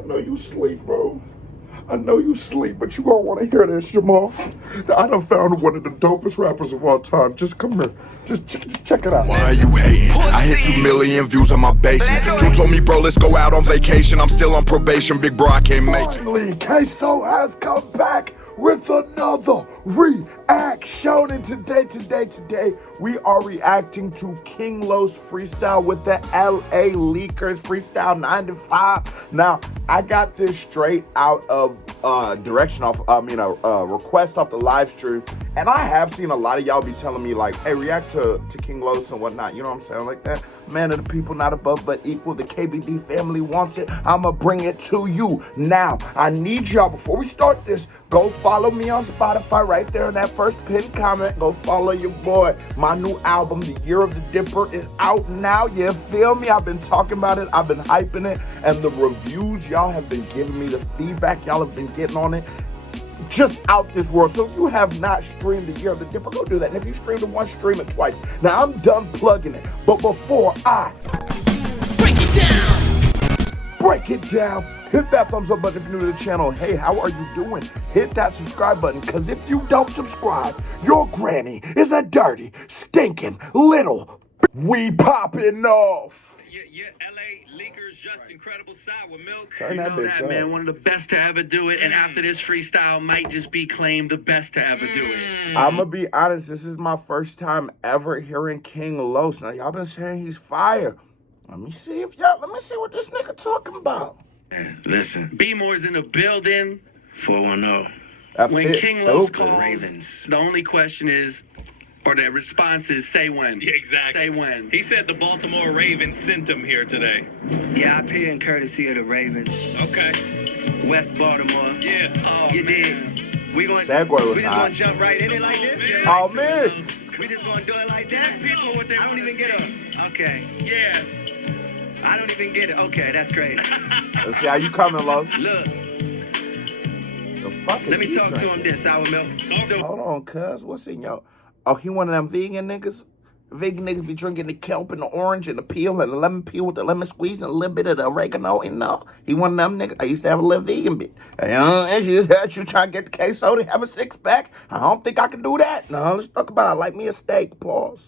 I know you sleep, bro. I know you sleep, but you gonna want to hear this, Jamal. I done found one of the dopest rappers of all time. Just come here. Just check it out. Why are you hating? I hit 2 million views on my basement. June told me, bro, let's go out on vacation. I'm still on probation, big bro, I can't make it. Finally, Queso has come back with another reaction. And today, we are reacting to King Los freestyle with the LA Leakers freestyle 9 to 5. Now, I got this straight out of request off the live stream. And I have seen a lot of y'all be telling me like, hey, react to King Los and whatnot. You know what I'm saying? Like that. Man of the people, not above but equal. The KBD family wants it. I'ma bring it to you. Now, I need y'all, before we start this, go follow me on Spotify right there in that first pinned comment. Go follow your boy. My new album, The Year of the Dipper, is out now. You feel me? I've been talking about it. I've been hyping it. And the reviews y'all have been giving me, the feedback y'all have been getting on it, just out this world. So if you have not streamed The Year of the Dipper, go do that. And if you streamed it once, stream it twice. Now I'm done plugging it, but before I break it down, hit that thumbs up button if you're new to the channel. Hey, how are you doing? Hit that subscribe button, because if you don't subscribe, your granny is a dirty, stinking little we popping off. Yeah, LA Leakers, just incredible sour milk. Turn You that know bitch that, up. man, one of the best to ever do it. And after this freestyle might just be claimed the best to ever do it. I'm gonna be honest, this is my first time ever hearing King Los. Now, y'all been saying he's fire. Let me see what this nigga talking about. Listen, B-More's in the building. 410. That When fit King Los stupid. calls, Ravens, the only question is, or the response is, say when. Yeah, exactly. Say when. He said the Baltimore Ravens sent him here today. Yeah, I appear in courtesy of the Ravens. Okay. West Baltimore. Yeah. Oh, you dig? We going That boy was we just hot. gonna jump right in it like this? Oh, man. We just gonna do it like that? People what they I don't wanna even get see. it. Okay. Yeah. I don't even get it. Okay, that's crazy. Let's see how you coming, Los. Look, The fuck is let me he talk to drinking? him this sour milk. Hold on, cuz. What's in your... Oh, he one of them vegan niggas? Vegan niggas be drinking the kelp and the orange and the peel and the lemon peel with the lemon squeeze and a little bit of the oregano. And no, he one of them niggas. I used to have a little vegan bit. And she trying to get the queso to have a six-pack. I don't think I can do that. No, let's talk about it. I like me a steak. Pause.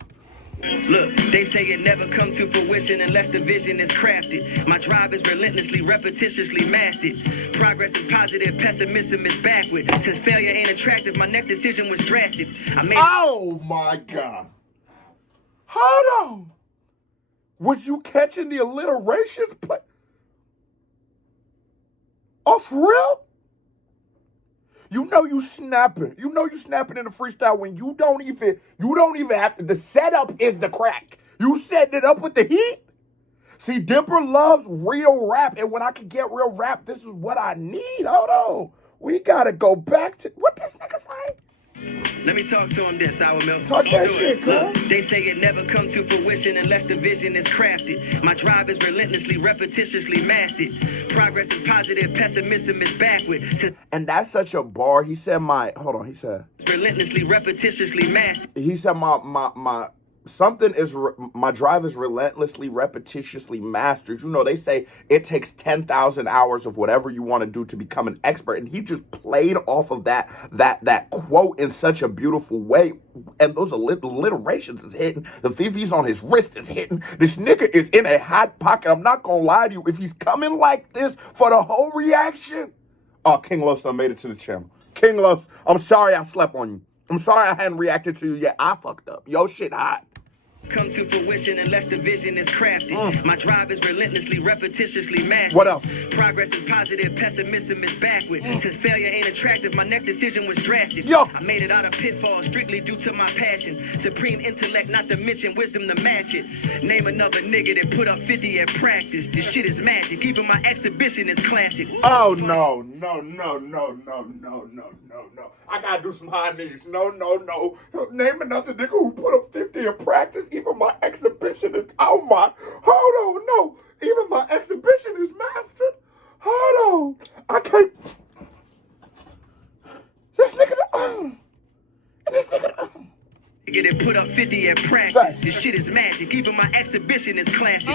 Look, they say it never come to fruition unless the vision is crafted. My drive is relentlessly, repetitiously mastered. Progress is positive, pessimism is backward. Since failure ain't attractive, my next decision was drastic. I made Oh, my God. Hold on. Was you catching the alliterations? Oh, for real? You know you snapping. You know you snapping in the freestyle when you don't even have to. The setup is the crack. You setting it up with the heat. See, Dipper loves real rap, and when I can get real rap, this is what I need. Hold on. We gotta go back to what this nigga say. Let me talk to him this, sour milk. Talk that Do shit, it. Look, cuz. they say it never come to fruition unless the vision is crafted. My drive is relentlessly, repetitiously mastered. Progress is positive, pessimism is backward. Since And that's such a bar. He said he said it's relentlessly, repetitiously mastered. my drive is relentlessly, repetitiously mastered. You know, they say it takes 10,000 hours of whatever you want to do to become an expert. And he just played off of that quote in such a beautiful way. And those alliterations is hitting. The Fifi's on his wrist is hitting. This nigga is in a hot pocket. I'm not going to lie to you. If he's coming like this for the whole reaction. Oh, King Los done made it to the channel. King Los, I'm sorry I slept on you. I'm sorry I hadn't reacted to you yet. I fucked up. Yo, shit hot. Come to fruition unless the vision is crafted. My drive is relentlessly, repetitiously mastered. What else? Progress is positive, pessimism is backward. Since failure ain't attractive, my next decision was drastic. Yo. I made it out of pitfalls strictly due to my passion. Supreme intellect, not to mention wisdom to match it. Name another nigga that put up 50 at practice. This shit is magic. Even my exhibition is classic. Oh, no. I gotta do some high knees. No. Name another nigga who put up 50 in practice. Even my exhibition is, hold on, no. Even my exhibition is mastered. Hold on. I can't. This nigga, and this nigga, Get it put up 50 at practice. This shit is magic. Even my exhibition is classic.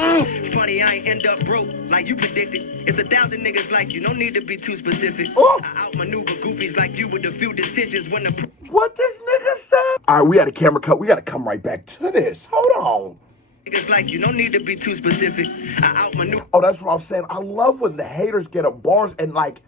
Funny, I ain't end up broke like you predicted. It's 1,000 niggas like you. No need to be too specific. I outmaneuver goofies like you with a few decisions when the. What this nigga said? All right, we had a camera cut. We got to come right back to this. Hold on. Niggas like you. No need to be too specific. I outmaneuver. Oh, that's what I was saying. I love when the haters get up bars and like.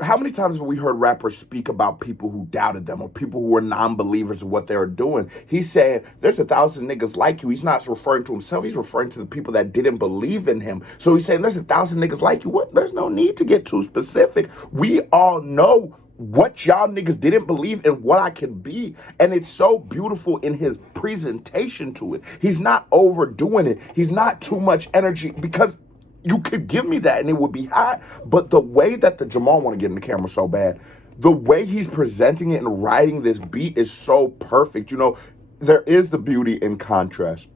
How many times have we heard rappers speak about people who doubted them or people who were non-believers of what they were doing? He's saying there's 1,000 niggas like you. He's not referring to himself. He's referring to the people that didn't believe in him. So he's saying there's 1,000 niggas like you. What? There's no need to get too specific. We all know what y'all niggas didn't believe in what I can be. And it's so beautiful in his presentation to it. He's not overdoing it. He's not too much energy because you could give me that and it would be hot. But the way that the Jamal want to get in the camera so bad, the way he's presenting it and writing this beat is so perfect. You know, there is the beauty in contrast.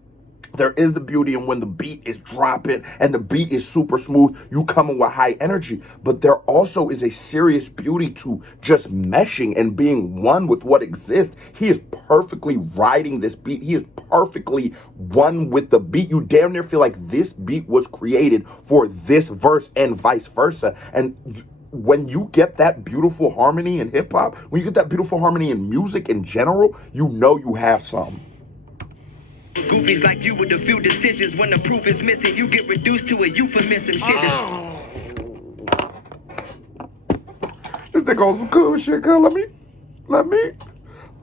There is the beauty in when the beat is dropping and the beat is super smooth, you come in with high energy. But there also is a serious beauty to just meshing and being one with what exists. He is perfectly riding this beat. He is perfectly one with the beat. You damn near feel like this beat was created for this verse and vice versa. And when you get that beautiful harmony in hip hop, when you get that beautiful harmony in music in general, you know you have some. Goofies like you with a few decisions when the proof is missing. You get reduced to a euphemism. Shit is. This nigga on some cool shit, girl. Let me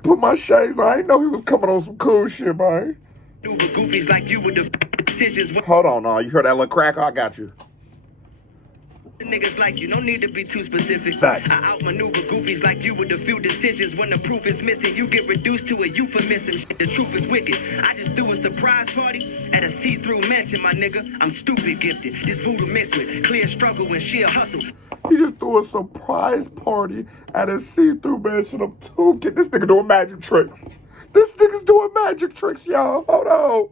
put my shades on. I didn't know he was coming on some cool shit, man. Goofies like you with the decisions. Hold on, you heard that little cracker? I got you. Niggas like you, no need to be too specific. Facts. I outmaneuver goofies like you with a few decisions. When the proof is missing, you get reduced to a euphemism. The truth is wicked. I just threw a surprise party at a see-through mansion, my nigga. I'm stupid gifted. This voodoo mixed with clear struggle and sheer hustle. He just threw a surprise party at a see-through mansion. I'm too get this nigga doing magic tricks. This nigga's doing magic tricks, y'all. Hold on.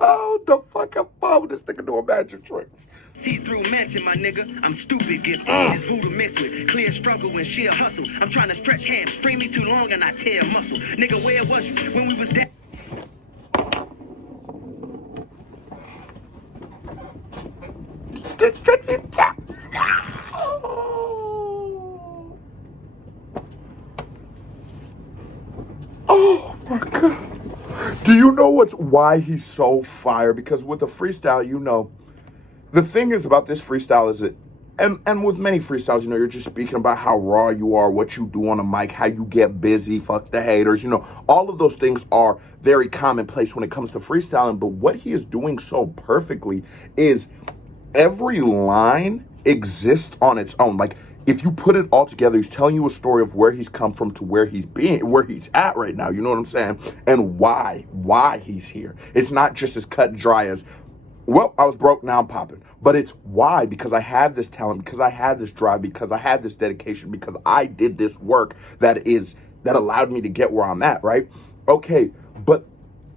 Hold the fuck up phone. This nigga doing magic tricks. See-through mansion, my nigga. I'm stupid gifted. This voodoo mixed with clear struggle and sheer hustle. I'm trying to stretch hands, string me too long and I tear muscle. Nigga, where was you when we was dead? Oh my God. Do you know why he's so fire? Because with the freestyle, you know, the thing is about this freestyle is it, and with many freestyles, you know, you're just speaking about how raw you are, what you do on a mic, how you get busy, fuck the haters, you know, all of those things are very commonplace when it comes to freestyling. But what he is doing so perfectly is every line exists on its own. Like, if you put it all together, he's telling you a story of where he's come from to where he's at right now. You know what I'm saying? And why he's here. It's not just as cut and dry as, well, I was broke, now I'm popping. But it's why, because I have this talent, because I have this drive, because I have this dedication, because I did this work that allowed me to get where I'm at, right? Okay, but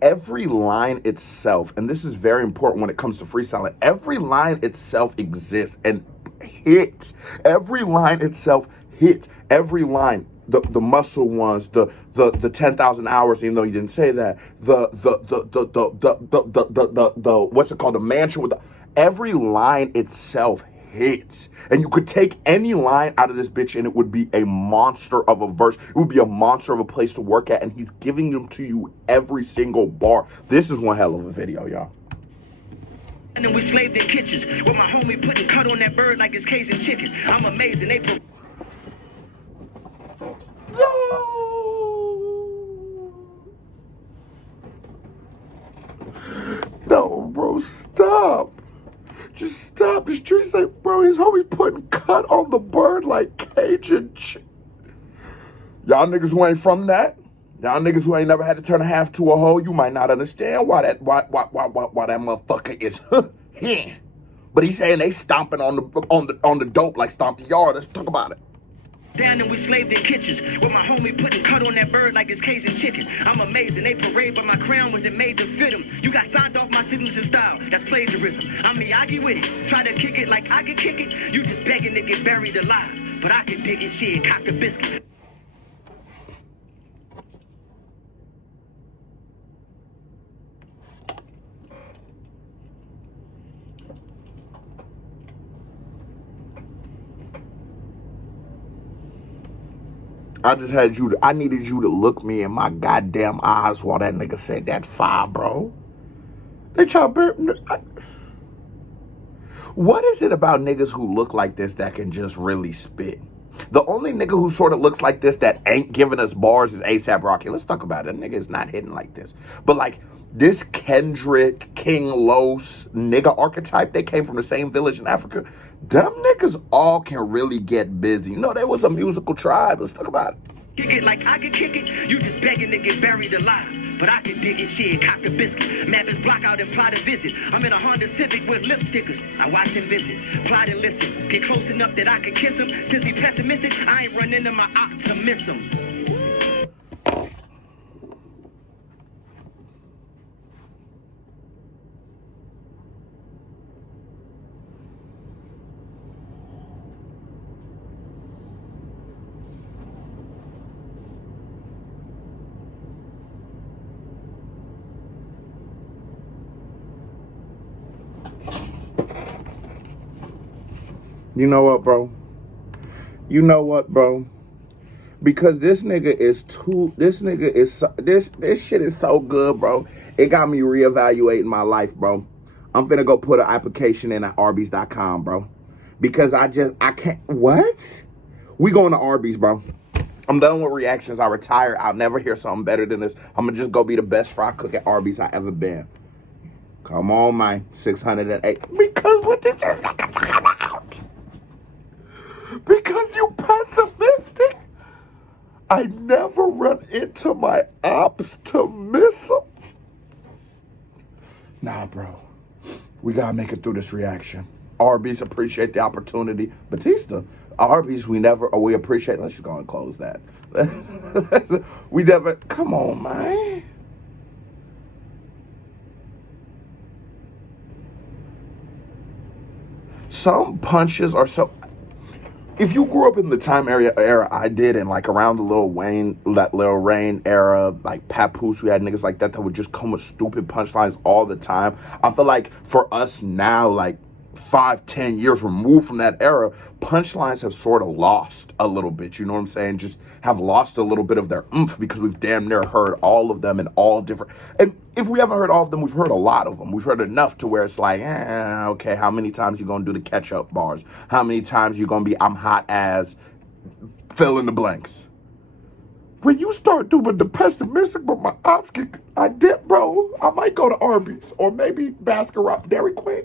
every line itself, and this is very important when it comes to freestyling, every line itself exists and hits. Every line itself hits. Every line. The muscle ones, the 10,000 hours, even though you didn't say that, the what's it called, the mansion with every line itself hits. And you could take any line out of this bitch and it would be a monster of a verse. It would be a monster of a place to work at, and he's giving them to you every single bar. This is one hell of a video, y'all. And then we slaved in kitchens with my homie putting cut on that bird like it's Cajun chicken. I'm amazing. They put No, bro, stop. Just stop. The streets say, bro, his homie putting cut on the bird like Cajun chicken. Y'all niggas who ain't from that, y'all niggas who ain't never had to turn a half to a whole, you might not understand why that motherfucker is here. But he's saying they stomping on the dope like stomp the yard. Let's talk about it. down and we slaved in kitchens with my homie putting cut on that bird like it's Cajun chicken. I'm amazing. They parade, but my crown wasn't made to fit them. You got signed off my signature style. That's plagiarism. I'm Miyagi with it. Try to kick it like I could kick it. You just begging to get buried alive. But I can dig it, shit, cock the biscuit. I just had you I needed you to look me in my goddamn eyes while that nigga said that fire, bro. They try to what is it about niggas who look like this that can just really spit? The only nigga who sort of looks like this that ain't giving us bars is A$AP Rocky. Let's talk about it. That nigga is not hitting like this. But like this Kendrick, King Los nigga archetype, they came from the same village in Africa. Them niggas all can really get busy. You know, there was a musical tribe. Let's talk about it. Kick it like I can kick it. You just begging to get buried alive. But I can dig it, shit, cop the biscuit. Map his block out and plot a visit. I'm in a Honda Civic with lip stickers. I watch and visit, plot and listen. Get close enough that I can kiss him. Since he pessimistic, I ain't running into my op to miss him. You know what, bro? You know what, bro? Because this nigga is this shit is so good, bro. It got me reevaluating my life, bro. I'm finna go put an application in at Arby's.com, bro. Because I can't, what? We going to Arby's, bro. I'm done with reactions. I retire. I'll never hear something better than this. I'm gonna just go be the best fry cook at Arby's I ever been. Come on, man. 608. Because what this is about? Because you pessimistic. I never run into my ops to miss them. Nah, bro. We gotta make it through this reaction. Arby's, appreciate the opportunity. Batista, Arby's, we appreciate. Let's just go and close that. We never, come on, man. Some punches are so. If you grew up in the time era I did, and like around the Lil Wayne era, like Papoose, we had niggas like that would just come with stupid punchlines all the time. I feel like for us now, like 5-10 years removed from that era, punchlines have sort of lost a little bit, you know what I'm saying? Just have lost a little bit of their oomph because we've damn near heard all of them in all different, and if we haven't heard all of them, we've heard a lot of them. We've heard enough to where it's like, okay, how many times you gonna do the catch-up bars? How many times you gonna be, I'm hot as, fill in the blanks? When you start doing the pessimistic, but my ops get, I dip, bro. I might go to Arby's, or maybe Baskin Dairy Queen.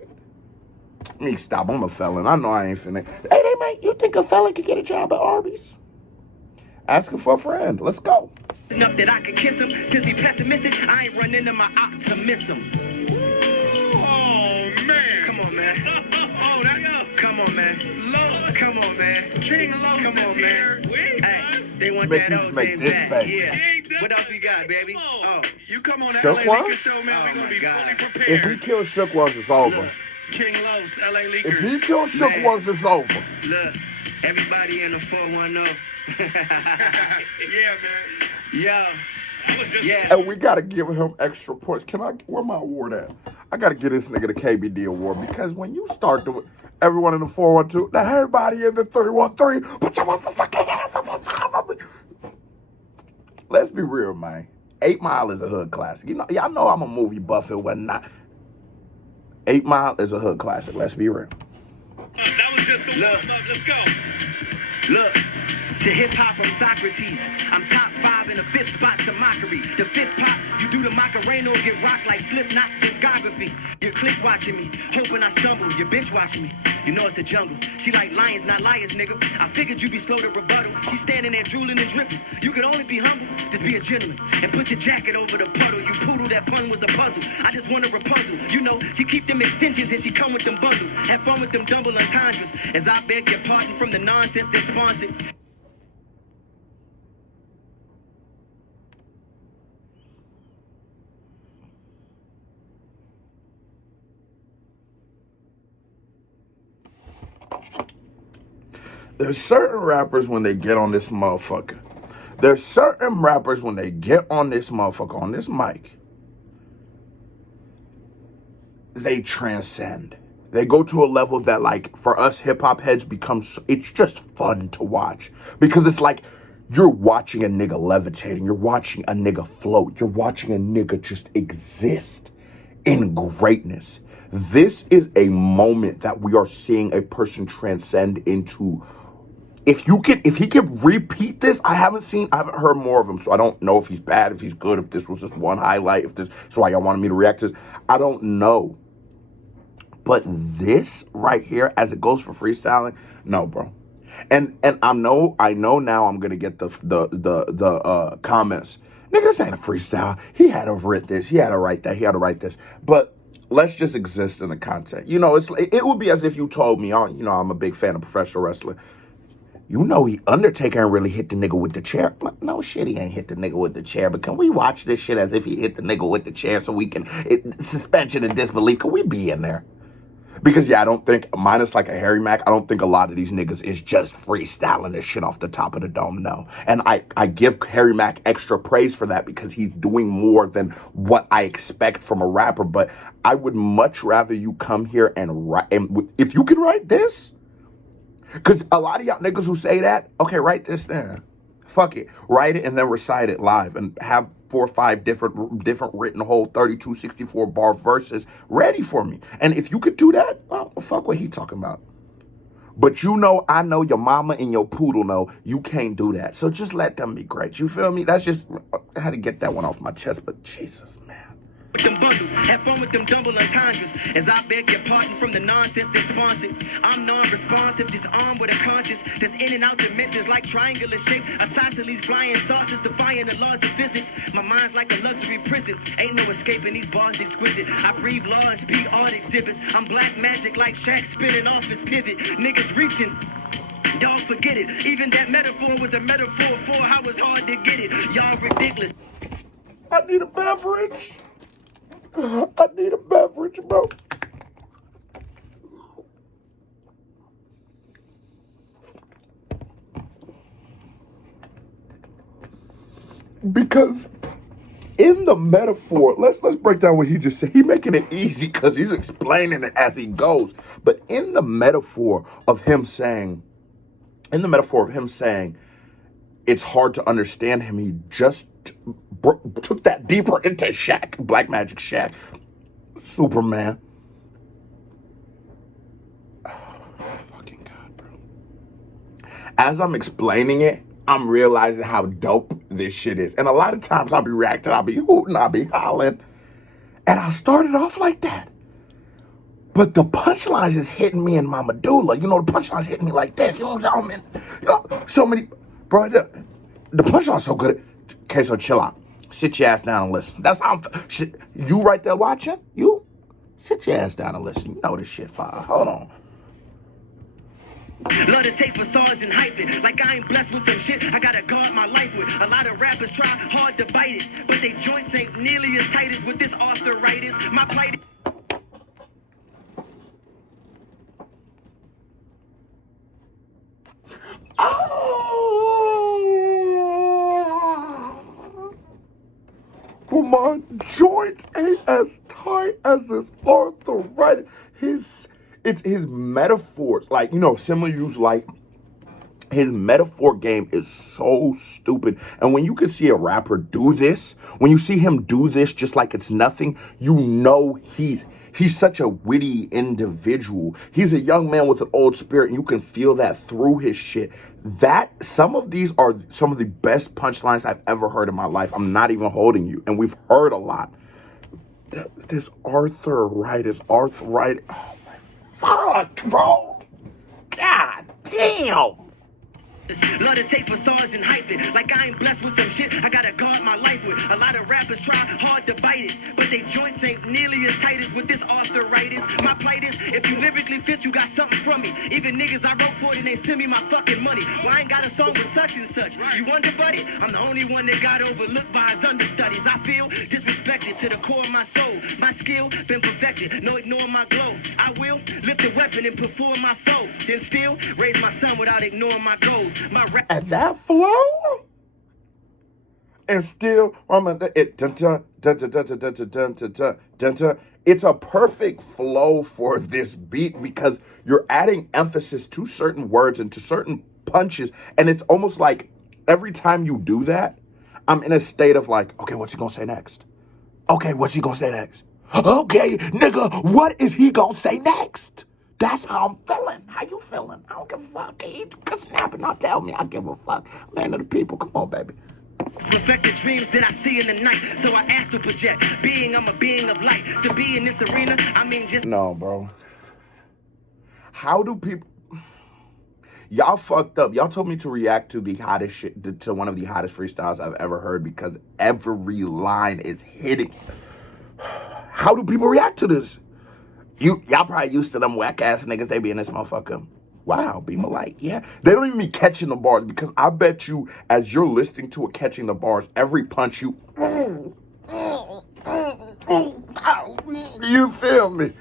Me stop, I'm a felon. I know I ain't finna. Hey, mate, you think a felon could get a job at Arby's? Asking for a friend. Let's go. Enough that I can kiss him. Since he pessimistic, I ain't running into my op to miss him. Oh, man. Come on, man. Oh, that's Come on, man. Los. Come on, man. King Los Come is on, here. man. Wait, Hey, they want Make that you old make thing this back. face. Yeah. He ain't done What else we got, baby? Oh, Oh. you come on the Shook LA one? Lakers show, man. Oh, We're going to be my God. fully If prepared. we kill Shook once, it's over. Look, King Los, LA Lakers. If he kills Shook Man. once, it's over. Look, everybody in the 410. Yeah, man. Yo. I was just Yeah. And we gotta give him extra points. Where my award at? I gotta give this nigga the KBD award, because when you start doing everyone in the 412, now everybody in the 313, put your motherfucking hands up. Let's be real, man. 8 Mile is a hood classic. You know, y'all know I'm a movie buff and whatnot. 8 Mile is a hood classic. Let's be real. that was just the warm up. Let's go. Look, to hip-hop, I'm Socrates. I'm top 5 in the 5th spot to mockery. The 5th pop, you do the Macarena or get rocked like Slipknot's discography. Your clique watching me, hoping I stumble. Your bitch watching me, you know it's a jungle. She like lions, not liars, nigga. I figured you'd be slow to rebuttal. She standing there drooling and dripping. You could only be humble, just be a gentleman. And put your jacket over the puddle. You poodle, that pun was a puzzle. I just want a Rapunzel. You know, she keep them extensions and she come with them bundles. Have fun with them double entendres. As I beg your pardon from the nonsense that's sponsored. There's certain rappers when they get on this motherfucker. There's certain rappers when they get on this motherfucker, on this mic, they transcend. They go to a level that, like, for us hip-hop heads becomes, it's just fun to watch. Because it's like, You're watching a nigga levitating. You're watching a nigga float. You're watching a nigga just exist in greatness. This is a moment that we are seeing a person transcend into. If he can repeat this, I haven't heard more of him, so I don't know if he's bad, if he's good, if this was just one highlight, if this, so why y'all wanted me to react to this. I don't know. But this right here, as it goes for freestyling, no, bro. And I know now I'm gonna get the comments. Nigga, this ain't a freestyle. He had to write this. He had to write that. He had to write this. But let's just exist in the content. You know, it would be as if you told me, you know, I'm a big fan of professional wrestling. You know, Undertaker ain't really hit the nigga with the chair. No shit, he ain't hit the nigga with the chair. But can we watch this shit as if he hit the nigga with the chair so we can suspension of disbelief? Can we be in there? Because, yeah, I don't think, minus like a Harry Mack, I don't think a lot of these niggas is just freestyling this shit off the top of the dome, no. And I give Harry Mack extra praise for that because he's doing more than what I expect from a rapper. But I would much rather you come here and write, and if you can write this, because a lot of y'all niggas who say that, okay, write this then. Fuck it. Write it and then recite it live and have 4 or 5 different written whole 32, 64 bar verses ready for me. And if you could do that, well, fuck what he talking about. But you know, I know your mama and your poodle know you can't do that. So just let them be great. You feel me? That's just, I had to get that one off my chest, but Jesus, man. With them bundles, have fun with them double entendres. As I beg your pardon from the nonsense they sponsored. I'm non-responsive, disarmed with a conscience that's in and out dimensions like triangular shape. Isosceles flying saucers, defying the laws of physics. My mind's like a luxury prison. Ain't no escaping these bars exquisite. I breathe law and speak art exhibits. I'm black magic like Shaq spinning off his pivot. Niggas reaching. Don't forget it. Even that metaphor was a metaphor for how it's hard to get it. Y'all ridiculous. I need a beverage. I need a beverage, bro. Because in the metaphor, let's break down what he just said. He's making it easy because he's explaining it as he goes. But in the metaphor of him saying, it's hard to understand him, he just took that deeper into Shaq, Black Magic Shaq, Superman. Oh, fucking God, bro. As I'm explaining it, I'm realizing how dope this shit is. And a lot of times I'll be reacting, I'll be hooting, I'll be hollering. And I started off like that. But the punchlines is hitting me in my medulla. You know, the punchlines hitting me like this. You know what I'm saying? So many, bro, the punchline's so good. Okay, so chill out. Sit your ass down and listen. That's how you right there watching? You? Sit your ass down and listen. You know this shit fire. Hold on. Love to take facades and hype it. Like I ain't blessed with some shit I gotta guard my life with. A lot of rappers try hard to bite it, but they joints ain't nearly as tight as with this arthritis. My plight. But my joints ain't as tight as his arthritis. It's his metaphors. Like, you know, similar use, like, his metaphor game is so stupid. And when you can see a rapper do this, when you see him do this just like it's nothing, you know he's such a witty individual. He's a young man with an old spirit, and you can feel that through his shit. Some of these are some of the best punchlines I've ever heard in my life. I'm not even holding you. And we've heard a lot. This arthritis. Oh my fuck, bro. God damn. Love to take facades and hype it. Like I ain't blessed with some shit I gotta guard my life with. A lot of rappers try hard to bite it, but they joints ain't nearly as tight as with this arthritis. My plight is, if you lyrically fit, you got something from me. Even niggas I wrote for, and they send me my fucking money. Well, I ain't got a song with such and such. You wonder, buddy? I'm the only one that got overlooked by his understudies. I feel disrespected to the core of my soul. My skill been perfected, no ignoring my glow. I will lift a weapon and perform my foe. Then still raise my son without ignoring my goals. And that flow, and still, it's a perfect flow for this beat because you're adding emphasis to certain words and to certain punches, and it's almost like Every time you do that, I'm in a state of like, okay, what's he gonna say next? Okay, what's he gonna say next? Okay, nigga, what is he gonna say next? That's how I'm feeling. How you feeling? I don't give a fuck. He can snap and not tell me I give a fuck. Man of the people, come on, baby. Perfected dreams that I see in the night. So I asked to project. I'm a being of light. To be in this arena, I mean just... No, bro. How do people... Y'all fucked up. Y'all told me to react to the hottest shit, to one of the hottest freestyles I've ever heard because every line is hitting. How do people react to this? Y'all probably used to them whack ass niggas. They be in this motherfucker. Wow, beam of light. Yeah. They don't even be catching the bars because I bet you as you're listening to it catching the bars, every punch you... You feel me?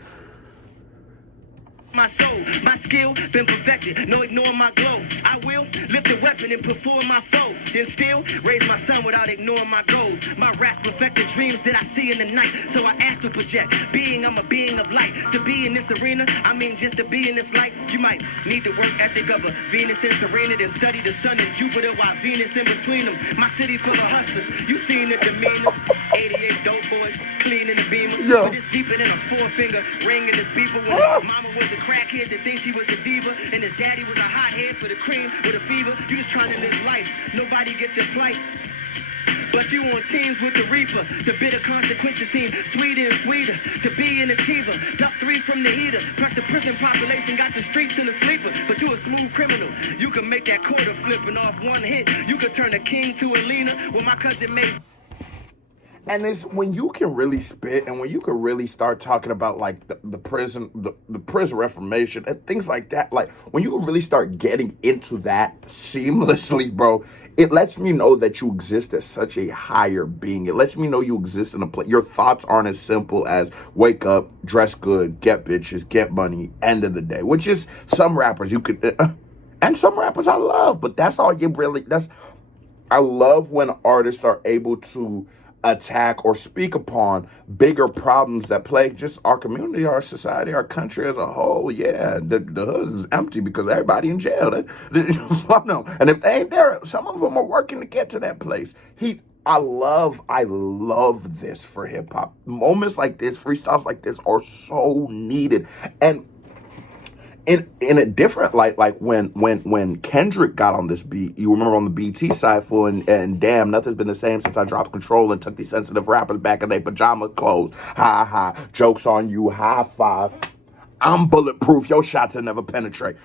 My soul, my skill, been perfected. No ignoring my glow. I will lift a weapon and perform my foe. Then still raise my son without ignoring my goals. My raps perfected dreams that I see in the night. So I ask to project. I'm a being of light. To be in this arena, I mean just to be in this light. You might need the work ethic of a Venus and Serena, then study the sun and Jupiter while Venus in between them. My city full of hustlers. You seen the demeanor. 88 dope boys, cleaning the beamer. Yeah. But it's deeper than a four-finger ring in his beeper. When mama was a crackhead that thinks she was a diva, and his daddy was a hothead for the cream with a fever. You just trying to live life. Nobody gets your plight. But you on teams with the reaper. The bitter consequences seem sweeter and sweeter. To be an achiever, duck 3 from the heater. Plus the prison population got the streets in the sleeper. But you a smooth criminal. You can make that quarter flipping off one hit. You could turn a king to a leaner. Well, my cousin makes... And it's when you can really spit and when you can really start talking about like the prison reformation and things like that, like when you can really start getting into that seamlessly, bro, it lets me know that you exist as such a higher being. It lets me know you exist in a place. Your thoughts aren't as simple as wake up, dress good, get bitches, get money, end of the day, which is some rappers you could, and some rappers I love, but that's all you really, I love when artists are able to attack or speak upon bigger problems that plague just our community, our society, our country as a whole. Yeah, the hood is empty because everybody in jail. No. And if they ain't there, some of them are working to get to that place. I love this for hip hop. Moments like this, freestyles like this are so needed. And in a different light, like when Kendrick got on this beat, you remember on the BT side for and damn, nothing's been the same since I dropped control and took these sensitive rappers back in their pajama clothes. Ha ha, jokes on you, high five. I'm bulletproof, your shots will never penetrate.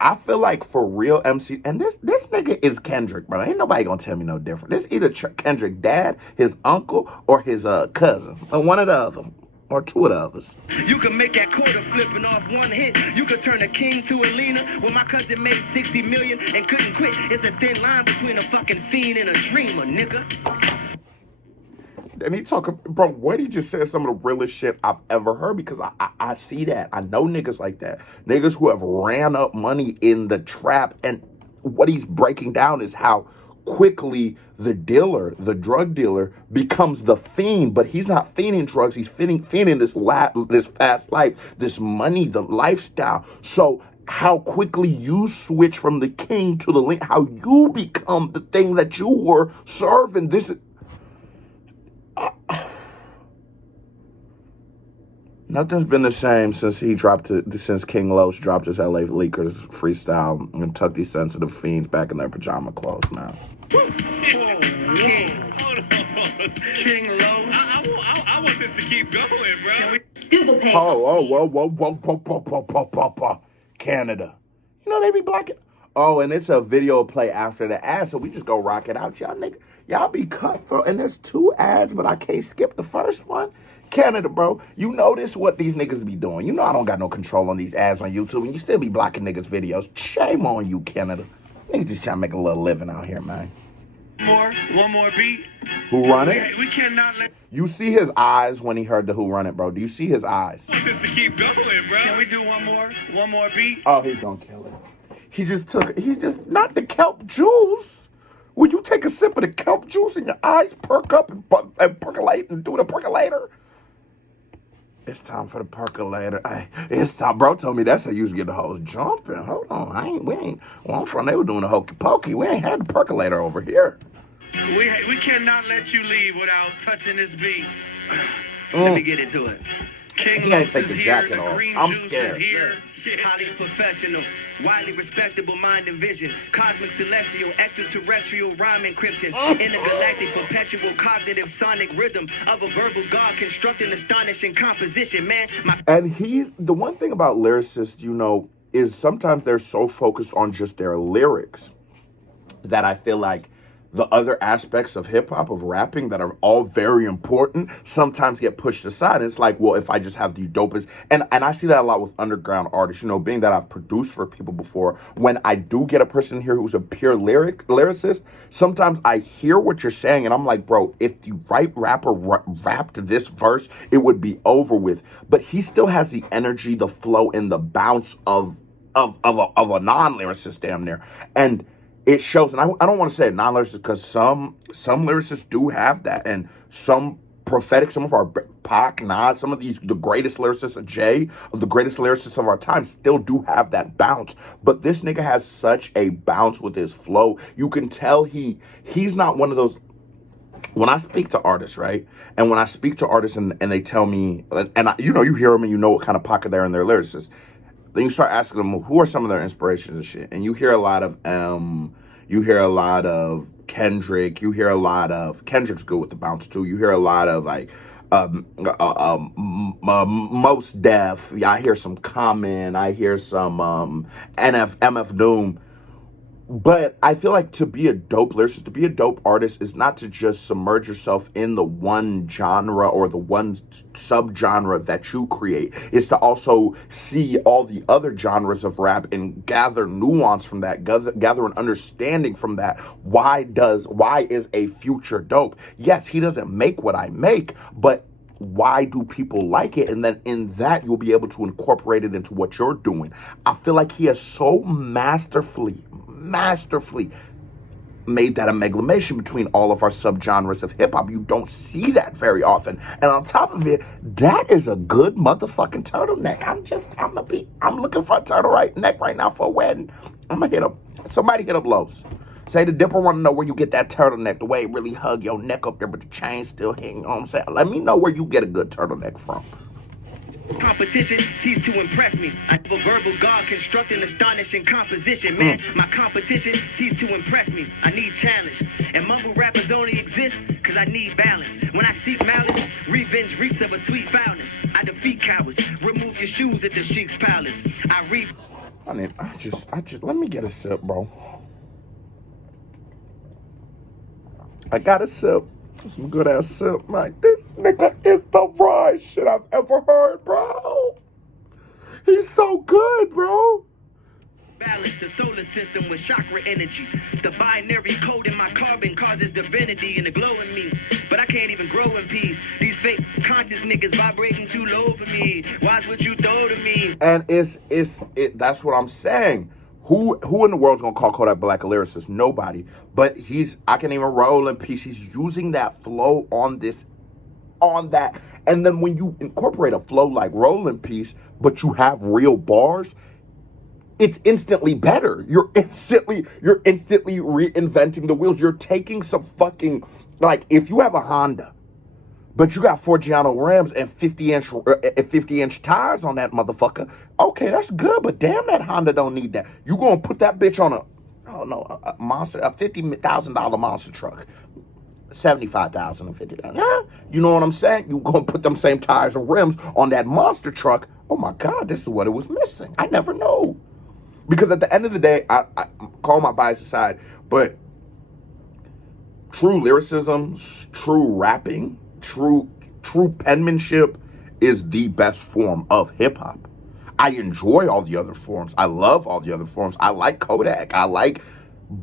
I feel like for real MC, and this nigga is Kendrick, bro. Ain't nobody gonna tell me no different. This either Kendrick dad, his uncle, or his cousin, or one of the other. Or 2 of the others. You can make that quarter flipping off one hit. You could turn a king to a leaner. Well, my cousin made 60 million and couldn't quit. It's a thin line between a fucking fiend and a dreamer, nigga. And he talking, bro, what he just said some of the realest shit I've ever heard because I see that. I know niggas like that. Niggas who have ran up money in the trap. And what he's breaking down is how quickly the dealer, the drug dealer, becomes the fiend, but he's not fiending drugs. He's fiending this fast life, this money, the lifestyle. So how quickly you switch from the king to the link, how you become the thing that you were serving. This is... Nothing's been the same since since King Los dropped his LA Leakers freestyle and tucked these sensitive fiends back in their pajama clothes, man. King Los. I want this to keep going, bro. Google Pay. Whoa. Canada. You know they be blocking. Oh, and it's a video play after the ad, so we just go rock it out. Y'all nigga, y'all be cutthroat. And there's 2 ads, but I can't skip the first one. Canada, bro, you notice what these niggas be doing. You know I don't got no control on these ads on YouTube, and you still be blocking niggas' videos. Shame on you, Canada. Niggas just trying to make a little living out here, man. One more beat. Who Run It? We cannot let... You see his eyes when he heard the Who Run It, bro. Do you see his eyes? I want this to keep going, bro. Can we do one more beat? Oh, he's gonna kill it. He's just not the kelp juice. Will you take a sip of the kelp juice and your eyes perk up and percolate and do the percolator? It's time for the percolator. Hey, it's time. Bro told me that's how you used to get the hoes jumping. Hold on, where I'm from, they were doing the hokey pokey. We ain't had the percolator over here. We cannot let you leave without touching this beat. Let me get into it. King He ain't Los take is the here. jacket The off. green I'm juice scared. is here. Highly professional, widely respectable mind and vision, cosmic celestial, extraterrestrial rhyme encryption, intergalactic, perpetual cognitive sonic rhythm of a verbal god constructing astonishing composition, man. And the one thing about lyricists, is sometimes they're so focused on just their lyrics that I feel like the other aspects of hip hop, of rapping, that are all very important, sometimes get pushed aside. It's like, well, if I just have the dopest, and I see that a lot with underground artists, being that I've produced for people before, when I do get a person here who's a pure lyricist, sometimes I hear what you're saying, and I'm like, bro, if the right rapper rapped this verse, it would be over with. But he still has the energy, the flow, and the bounce of a non-lyricist damn near. And it shows, and I don't want to say non-lyricists, because some lyricists do have that, and some prophetic, some of our Pac, Nas, some of the greatest lyricists, the greatest lyricists of our time, still do have that bounce. But this nigga has such a bounce with his flow. You can tell he's not one of those. When I speak to artists, right, and when I speak to artists and they tell me, and you hear them and you know what kind of pocket they're in their lyricists. Then you start asking them who are some of their inspirations and shit, and you hear a lot of you hear a lot of Kendrick, you hear a lot of Kendrick's good with the bounce too. You hear a lot of like Most Def. Yeah, I hear some Common. I hear some MF Doom. But I feel like to be a dope lyricist, to be a dope artist, is not to just submerge yourself in the one genre or the one subgenre that you create. It's to also see all the other genres of rap and gather nuance from that, gather an understanding from that. Why is a Future dope? Yes, he doesn't make what I make, but why do people like it? And then in that, you'll be able to incorporate it into what you're doing. I feel like he has so masterfully made that amalgamation between all of our subgenres of hip-hop. You don't see that very often. And on top of it, that is a good motherfucking turtleneck. I'm looking for a turtleneck right now for a wedding. I'm gonna hit up, somebody hit up Los. Say the Dipper want to know where you get that turtleneck, the way it really hug your neck up there, but the chain still hanging. You know what I'm saying? Let me know where you get a good turtleneck from. Competition ceased to impress me. I have a verbal god constructing astonishing composition, man. My competition ceased to impress me. I need challenge. And mumble rappers only exist because I need balance. When I seek malice, revenge reeks of a sweet foulness. I defeat cowards. Remove your shoes at the Sheik's palace. I just let me get a sip, bro. I got a sip. Some good ass sip, man. This nigga is the rawest shit I've ever heard, bro. He's so good, bro. Balance the solar system with chakra energy. The binary code in my carbon causes divinity in the glow in me. But I can't even grow in peace. These fake conscious niggas vibrating too low for me. Watch what you throw to me. And that's what I'm saying. Who in the world's gonna call Kodak Black a lyricist? Nobody. But I can even roll in peace. He's using that flow on that. And then when you incorporate a flow like Roll in Peace, but you have real bars, it's instantly better. You're instantly reinventing the wheels. You're taking some fucking, like, if you have a Honda, but you got Forgiano rims and 50-inch tires on that motherfucker, okay, that's good, but damn, that Honda don't need that. You gonna put that bitch on a monster, a $50,000 monster truck. $75,000 and $50,000. Yeah, you know what I'm saying? You gonna put them same tires and rims on that monster truck. Oh my God, this is what it was missing. I never know. Because at the end of the day, I call my bias aside, but true lyricism, true rapping, true penmanship is the best form of hip hop. I enjoy all the other forms. I love all the other forms. I like Kodak.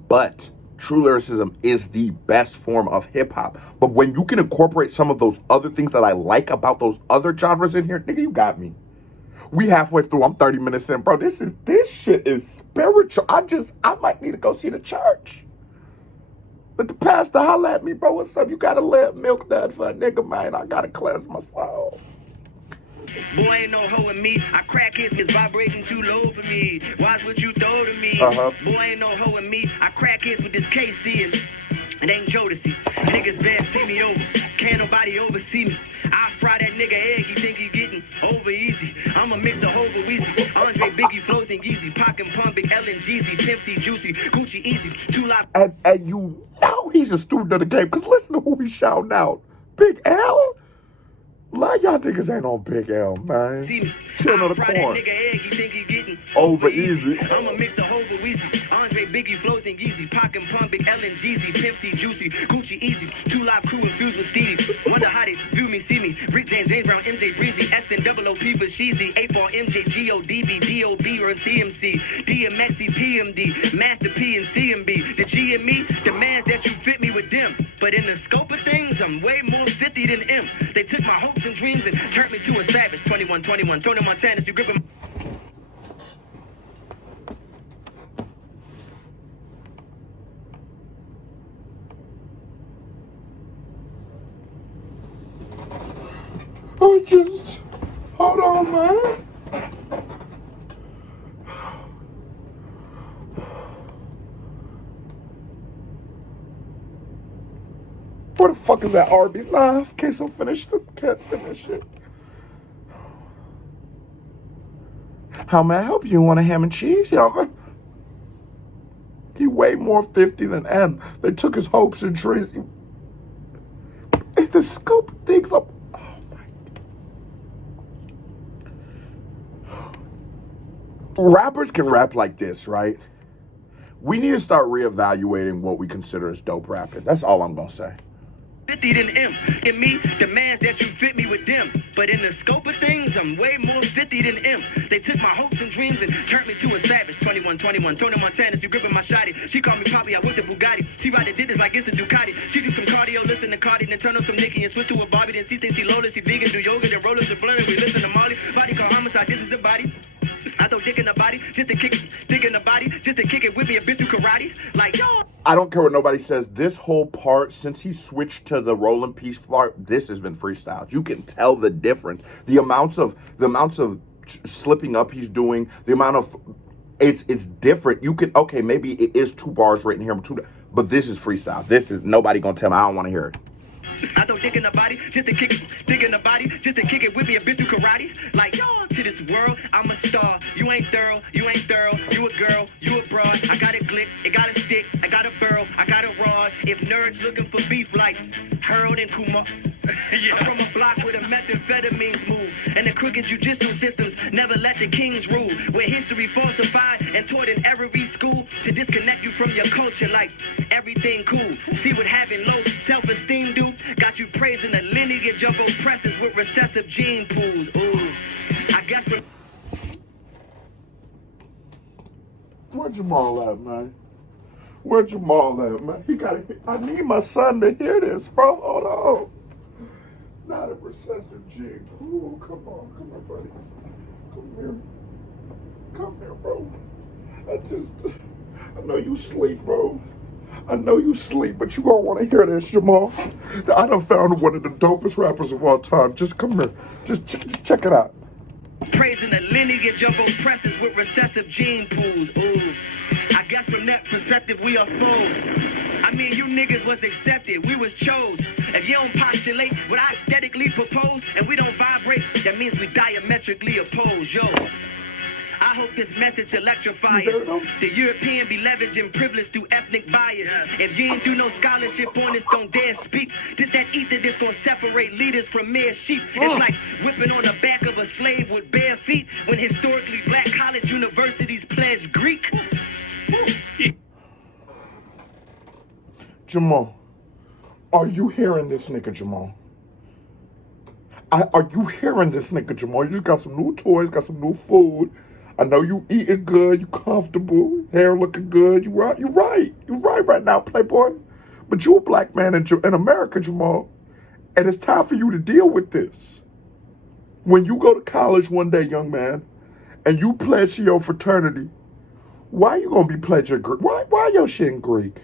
But true lyricism is the best form of hip hop. But when you can incorporate some of those other things that I like about those other genres in here, nigga, you got me. We halfway through. I'm 30 minutes in, bro. This shit is spiritual. I might need to go see the church. But the pastor holla at me, bro. What's up? You gotta let milk that for a nigga, man. I gotta cleanse my soul. Boy, ain't no hoe in me. I crack hits, it's vibrating too low for me. Watch what you throw to me. Boy, ain't no hoe in me. I crack hits with this KC and it ain't Jodeci. Niggas best see me over. Can't nobody oversee me. I fry that nigga egg, you think you getting over easy. I'ma mix the whole Weezy. Andre, Biggie, Flows, and Yeezy. Pac and Pump, Big L and Jeezy. Pimp C, Juicy, Gucci, Easy. Two Live. And you know he's a student of the game, because listen to who he's shouting out. Big L? A lot of y'all niggas ain't on Big L, man. Chillin' on the corn. Over easy. I'ma mix the whole Weezy. Andre, Biggie, Flows, and Yeezy. Pac and Pump, Big L and Jeezy. Pimp C, Juicy, Gucci, Easy. Two Live crew infused with Stevie. Wonder how they view me, see me. Rick James, James Brown, MJ Breezy. S and double OP for Sheezy. 8-ball, MJ, GODB, DOB, or CMC. DMXC, PMD. Master P and CMB. The G and me demands that you fit me with them. But in the scope of things, I'm way more 50 than M. They took my hopes and dreams and turned me to a savage. 21, Tony Montana, you grip him. Oh, just hold on, man. Where the fuck is that Arby's? Nah, can't finish it. How may I help you? Want a ham and cheese? He way more 50 than M. They took his hopes and dreams. The scope of things up. Oh my. Rappers can rap like this, right? We need to start reevaluating what we consider as dope rapping. That's all I'm gonna say. 50 than M. In me demands that you fit me with them. But in the scope of things, I'm way more 50 than M. They took my hopes and dreams and turned me to a savage. 21, Tony Montana, you gripping my shotty. She called me Poppy, I whipped a Bugatti. She ride the dippers like it's a Ducati. She do some cardio, listen to Cardi, then turn on some Nicki and switch to a Barbie. Then she thinks she loaded, she vegan, do yoga, then roll up the blunt and we listen to Molly. Body called homicide, this is the body. I throw dick in the body, just to kick it, dick in the body, just to kick it with me a bitch who karate. Like, yo. I don't care what nobody says. This whole part, since he switched to the rolling piece part, this has been freestyled. You can tell the difference. The amounts of slipping up he's doing, the amount of it's different. You can, okay, maybe it is 2 bars written here, but this is freestyle. This is nobody gonna tell me. I don't want to hear it. I throw dick in the body, just to kick it, dick in the body, just to kick it with me a bitch who karate. Like, yo, to this world, I'm a star. You ain't thorough, you a girl, you a broad. I got a glick, it got a stick, I got a burl, I got a rod. If nerds looking for beef like Harold and Kumar. I'm from a block where the methamphetamines move, and the crooked judicial systems never let the kings rule. Where history falsified and taught in every school to disconnect you from your culture like everything cool. See what having low self-esteem do? Got you praising the lineage of oppressors with recessive gene pools. Ooh, I guess. Where Jamal at, man? Where Jamal at, man? I need my son to hear this, bro. Hold on. Not a recessive gene. Ooh, come on, buddy. Come here, bro. I know you sleep, bro. I know you sleep, but you gonna want to hear this, Jamal. I done found one of the dopest rappers of all time. Just come here. Just check it out. Praising the lineage of oppressors with recessive gene pools. Ooh, I guess from that perspective, we are foes. I mean, you niggas was accepted, we was chose. If you don't postulate what I aesthetically propose, and we don't vibrate, that means we diametrically oppose. Yo, I hope this message electrifies. The European be leveraging privilege through ethnic bias. If you ain't do no scholarship on this, don't dare speak. This that ether that's gonna separate leaders from mere sheep. It's like whipping on the back of a slave with bare feet when historically black college universities pledge Greek. Jamal, are you hearing this nigga, Jamal? Are you hearing this nigga, Jamal? You just got some new toys, got some new food. I know you eating good, you comfortable, hair looking good. You right now, playboy. But you a black man in America, Jamal, and it's time for you to deal with this. When you go to college one day, young man, and you pledge to your fraternity, why you gonna be pledging Greek? Why your shit in Greek?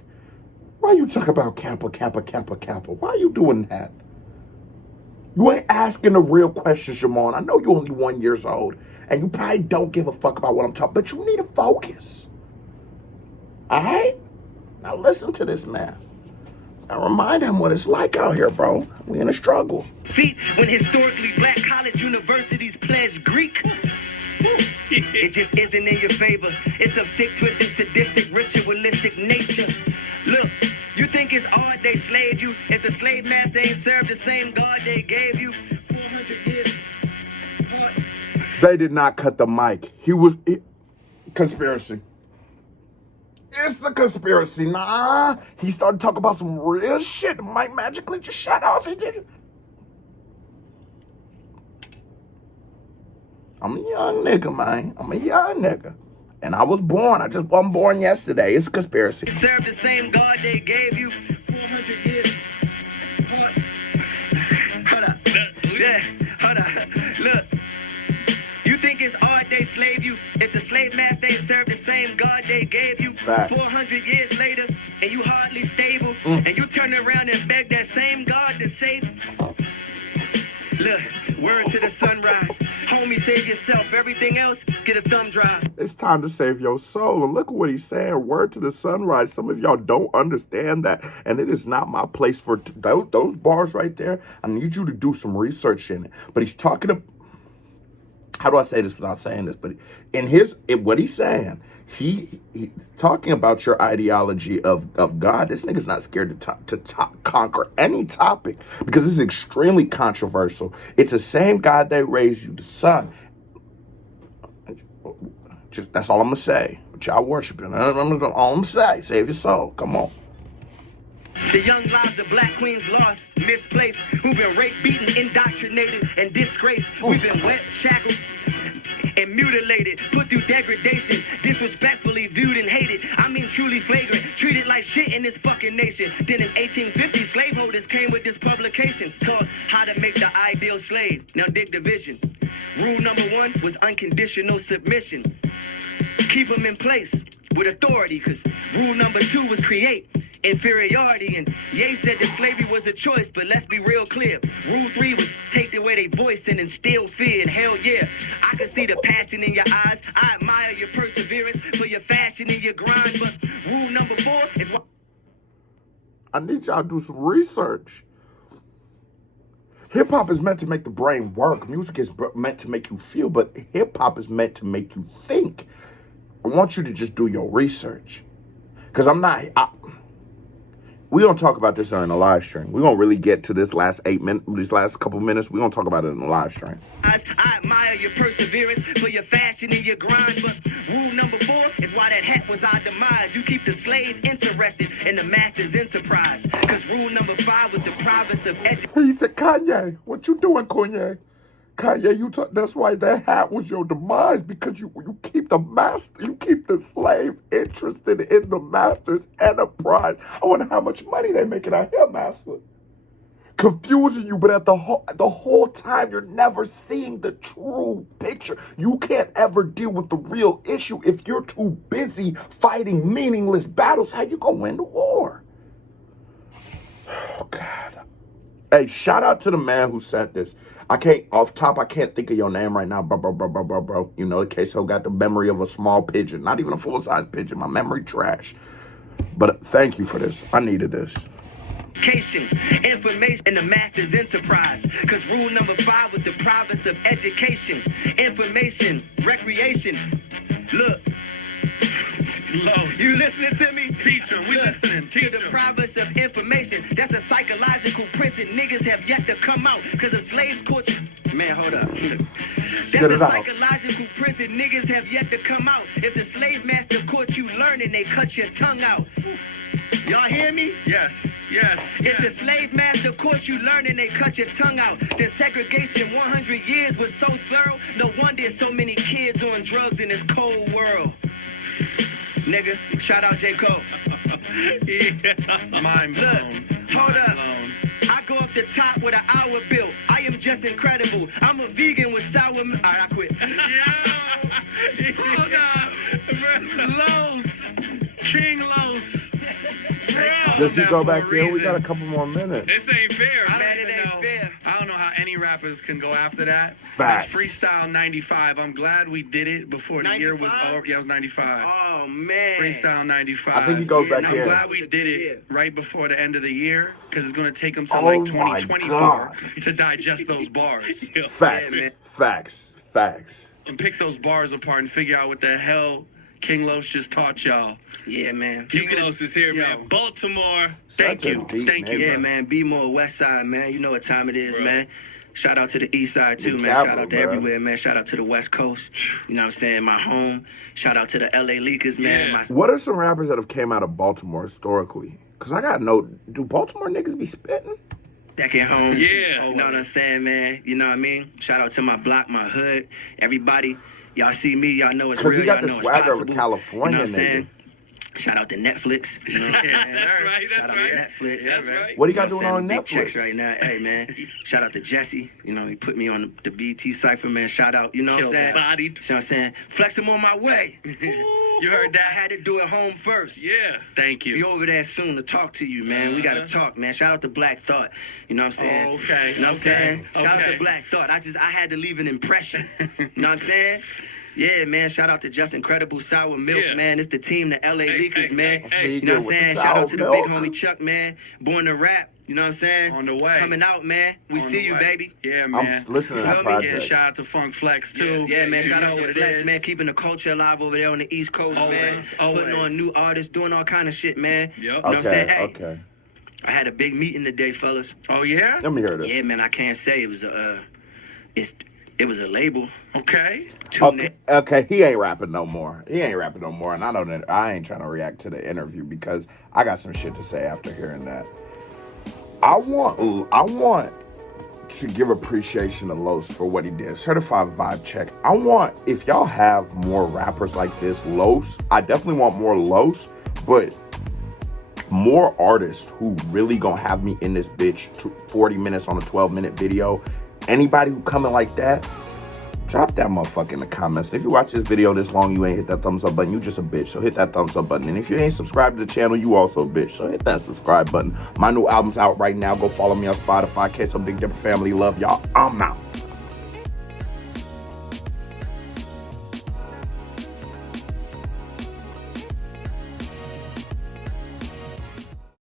Why you talk about Kappa? Why you doing that? You ain't asking the real questions, Jamon. I know you're only 1 year old, and you probably don't give a fuck about what I'm talking, but you need to focus. All right? Now listen to this man. Now remind him what it's like out here, bro. We in a struggle. Feet when historically black college universities pledge Greek. It just isn't in your favor. It's of sick, twisted, sadistic, ritualistic nature. Look, you think it's odd they slaved you if the slave master ain't served the same God they gave you? 400 years. They did not cut the mic. Conspiracy. It's a conspiracy. Nah. He started talking about some real shit. The mic magically just shut off. He did. I'm a young nigga, man. I'm a young nigga. And I was born. I just wasn't born yesterday. It's a conspiracy. Serve the same God they gave you 400 years. Hold up. Yeah, hold up. Look. You think it's odd they slave you if the slave master ain't served the same God they gave you? Fact. 400 years later, and you hardly stable, and you turn around and beg that same God to save you. Look, word to the sunrise. Homie, save yourself. Everything else, get a thumb drive. It's time to save your soul. And look at what he's saying. Word to the sunrise. Some of y'all don't understand that. And it is not my place for those bars right there. I need you to do some research in it. But he's talking to... How do I say this without saying this? But what he's saying, he's talking about your ideology of God. This nigga's not scared to conquer any topic because this is extremely controversial. It's the same God that raised you, the Son. Just that's all I'm gonna say. But y'all worshiping. All I'm gonna say. Save your soul. Come on. The young lives of black queens lost, misplaced, who've been raped, beaten, indoctrinated, and disgraced. We've been wet, shackled, and mutilated, put through degradation, disrespectfully viewed and hated. I mean truly flagrant, treated like shit in this fucking nation. Then in 1850, slaveholders came with this publication called How to Make the Ideal Slave. Now dig the vision. Rule number 1 was unconditional submission. Keep them in place with authority, because rule number 2 was create inferiority. And Ye said that slavery was a choice, but let's be real clear. Rule 3 was take away their voice and instill fear. And hell yeah, I can see the passion in your eyes. I admire your perseverance for your fashion and your grind. But rule number 4 is what I need y'all to do some research. Hip-hop is meant to make the brain work. Music is meant to make you feel, but hip-hop is meant to make you think. I want you to just do your research. Because we're going to talk about this in the live stream. We're going to really get to this last these last couple minutes. We're going to talk about it in the live stream. I admire your perseverance for your fashion and your grind. But rule number 4 is why that hat was our demise. You keep the slave interested in the master's enterprise. Because rule number 5 was the province of education. He said, Kanye, what you doing, Kanye? Kanye, that's why that hat was your demise, because you keep the slave interested in the master's enterprise. I wonder how much money they making out here, master. Confusing you, but at the whole time you're never seeing the true picture. You can't ever deal with the real issue if you're too busy fighting meaningless battles. How you gonna win the war? Oh God. Hey, shout out to the man who sent this. I can't think of your name right now, bro. You know, the case who got the memory of a small pigeon. Not even a full-size pigeon. My memory trash. But thank you for this. I needed this. Information in the master's enterprise. Because rule number 5 was the province of education. Information, recreation. Look. You listening to me? Teacher, we listening. Teacher. To the province of information. That's a psychological prison. Niggas have yet to come out because the slaves caught you. Man, hold up. That's a psychological prison. Niggas have yet to come out. If the slave master caught you learning, they cut your tongue out. Y'all hear me? Yes. If the slave master caught you learning, they cut your tongue out. Then segregation 100 years was so thorough. No wonder so many kids on drugs in this cold world. Nigga, shout out J. Cole. Yeah. Mind blown. Look, hold up. I go up the top with an hour bill. I am just incredible. I'm a vegan with sour milk. Alright, I quit. Hold up. Los. King Los. Does he go back there? We got a couple more minutes. This ain't fair. Man, it ain't fair. I don't know how any rappers can go after that. Facts. It's Freestyle 95. I'm glad we did it before the year was 95? over. Yeah, it was 95. Oh man. Freestyle 95. I think he goes back I'm in. glad we did it right before the end of the year because it's going to take them to Oh like my 2024 God. to digest those bars Facts. man. Facts. Facts. and pick those bars apart and figure out what the hell King Los just taught y'all. Yeah, man. King Los is here, Yo. man. Baltimore. Thank Such a you. beat, Thank you. Yeah, man. Be more West Side, man. You know what time it is, Bro. man. Shout out to the East Side, too, The man. capital, Shout out to bro. everywhere, man. Shout out to the West Coast. You know what I'm saying? My home. Shout out to the LA Leakers, man. Yeah. My What are some rappers that have came out of Baltimore historically? Because I got no... Do Baltimore niggas be spitting? second home. Yeah. You know what I'm saying, man? You know what I mean? Shout out to my block, my hood, everybody. Y'all see me, y'all know it's Because real, you got y'all the know it's swagger of a possible. California You know what I'm nigga. saying? Shout out to Netflix. You know what I'm saying? That's right. Shout That's out right. to Netflix. That's right. What do you know got what doing I'm on saying? Netflix? Big checks right now. Hey, man. Shout out to Jesse. You know, he put me on the BT Cypher, man. Shout out. You know what I'm saying? Bodied. You know what I'm saying? Flex him on my way. You heard I that? had to do it home first. Yeah. Thank Be you. over there soon to talk to you, man. We gotta talk, man. Shout out to Black Thought. You know what I'm saying? Oh, okay, You know what I'm saying? okay, Shout out okay. to Black Thought. I had to leave an impression. You know what I'm saying? Yeah, man. Shout out to Just Incredible Sour Milk, Yeah. man. It's the team, the LA Hey, Leakers, hey, man. hey, hey. You know what I'm With the saying? Shout out to the sour big milk. homie Chuck, man. Born to rap. You know what I'm saying? On the way. It's coming out, man. We On see the you, way. baby. Yeah, I'm man. listening to that Feel me? Yeah, project. shout out to Funk Flex, too. Yeah, man. You Shout know out to what it Flex, is. man. Keeping the culture alive over there on the East Coast, man. Always, Putting on always. new artists, doing all kind of shit, man. Yep. You know what I'm Okay, saying? Hey, okay. I had a big meeting today, fellas. Oh, yeah? Let me hear this. Yeah, man, I can't say it was it was a label. Okay. Okay, he ain't rapping no more. He ain't rapping no more, and I know that I ain't trying to react to the interview because I got some shit to say after hearing that. I want to give appreciation to Los for what he did. Certified Vibe Check. I want, if y'all have more rappers like this, Los, I definitely want more Los, but more artists who really gonna have me in this bitch 40 minutes on a 12-minute video. Anybody who coming like that, drop that motherfucker in the comments. If you watch this video this long, you ain't hit that thumbs up button, you just a bitch. So hit that thumbs up button. And if you ain't subscribed to the channel, you also a bitch. So hit that subscribe button. My new album's out right now. Go follow me on Spotify. Queso Big Dipper Family. Love y'all. I'm out.